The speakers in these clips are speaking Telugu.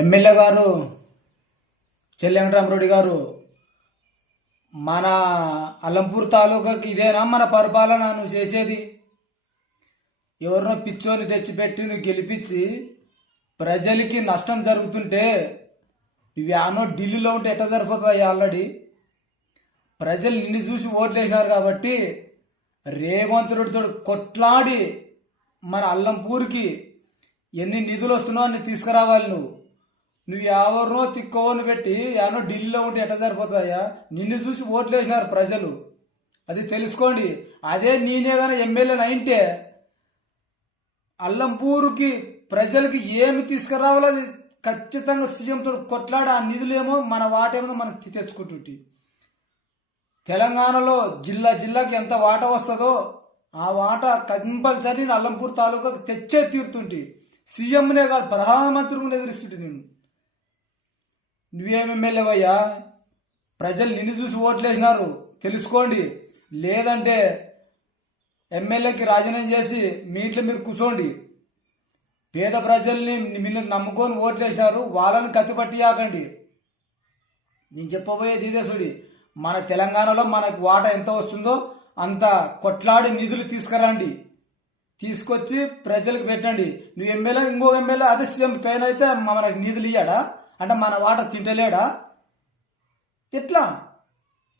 ఎమ్మెల్యే గారు చెల్లి వెంకటరామరెడ్డి గారు మన అల్లంపూర్ తాలూకాకి ఇదేనా మన పరిపాలన నువ్వు చేసేది? ఎవరినో పిచ్చోని తెచ్చిపెట్టి నువ్వు గెలిపించి ప్రజలకి నష్టం జరుగుతుంటే ఇవి ఆనో ఢిల్లీలో ఉంటే ఎట్లా సరిపోతుంది? ఆల్రెడీ ప్రజలు నిన్ను చూసి ఓట్లు వేసినారు కాబట్టి రేవంత్ రెడ్డితో కొట్లాడి మన అల్లంపూర్కి ఎన్ని నిధులు వస్తున్నావు అన్ని తీసుకురావాలి. నువ్వు ఎవరినో తిక్కోని పెట్టి యానో ఢిల్లీలో ఉంటే ఎట్లా సరిపోతాయా? నిన్ను చూసి ఓట్లు వేసినారు ప్రజలు, అది తెలుసుకోండి. అదే నేనే కానీ ఎమ్మెల్యేని అయింటే అల్లంపూరుకి ప్రజలకి ఏమి తీసుకురావాలో అది ఖచ్చితంగా సీఎంతో కొట్లాడి ఆ నిధులేమో మన వాటేమో మనకి తెచ్చుకుంటుంటే తెలంగాణలో జిల్లాకి ఎంత వాటా వస్తుందో ఆ వాటా కంపల్సరీ అల్లంపూర్ తాలూకాకు తెచ్చే తీరుతుంటే సీఎంనే కాదు ప్రధానమంత్రి కూడా ఎదురిస్తుంటే నువ్వేమి ఎమ్మెల్యేవయ్యా? ప్రజలు నిన్ను చూసి ఓట్లేసినారు, తెలుసుకోండి. లేదంటే ఎమ్మెల్యేకి రాజీనామా చేసి మీ ఇంట్లో మీరు కూర్చోండి. పేద ప్రజల్ని మీరు నమ్ముకొని ఓట్లేసినారు, వాళ్ళని కత్తిపట్టియాకండి. నేను చెప్పబోయేది ఇదే చూడి, మన తెలంగాణలో మనకు వాటా ఎంత వస్తుందో అంత కొట్లాడి నిధులు తీసుకురండి, తీసుకొచ్చి ప్రజలకు పెట్టండి. నువ్వు ఎమ్మెల్యే ఇంకొక ఎమ్మెల్యే అదే సీఎం పైన అయితే మనకు నిధులు ఇయ్యాడా? అంటే మన వాట తింటలేడా? ఎట్లా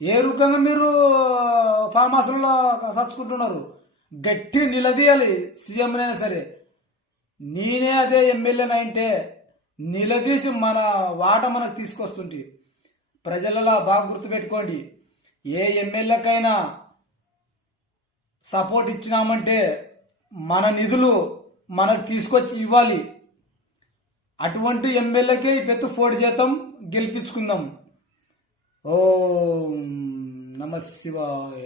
ఏ రూపంగా మీరు ఫామ్ హౌస్లో సర్చుకుంటున్నారు? గట్టి నిలదీయాలి సీఎంనైనా సరే. నేనే అదే ఎమ్మెల్యేనంటే నిలదీసి మన వాట మనకు తీసుకొస్తుంటే ప్రజలలో బాగా గుర్తుపెట్టుకోండి. ఏ ఎమ్మెల్యేకైనా సపోర్ట్ ఇచ్చినామంటే మన నిధులు మనకు తీసుకొచ్చి ఇవ్వాలి. అటువంటి ఎమ్మెల్యేకే ఈ పెద్ద పోటీ చేద్దాం, గెలిపించుకుందాం. ఓం నమ శివాయ.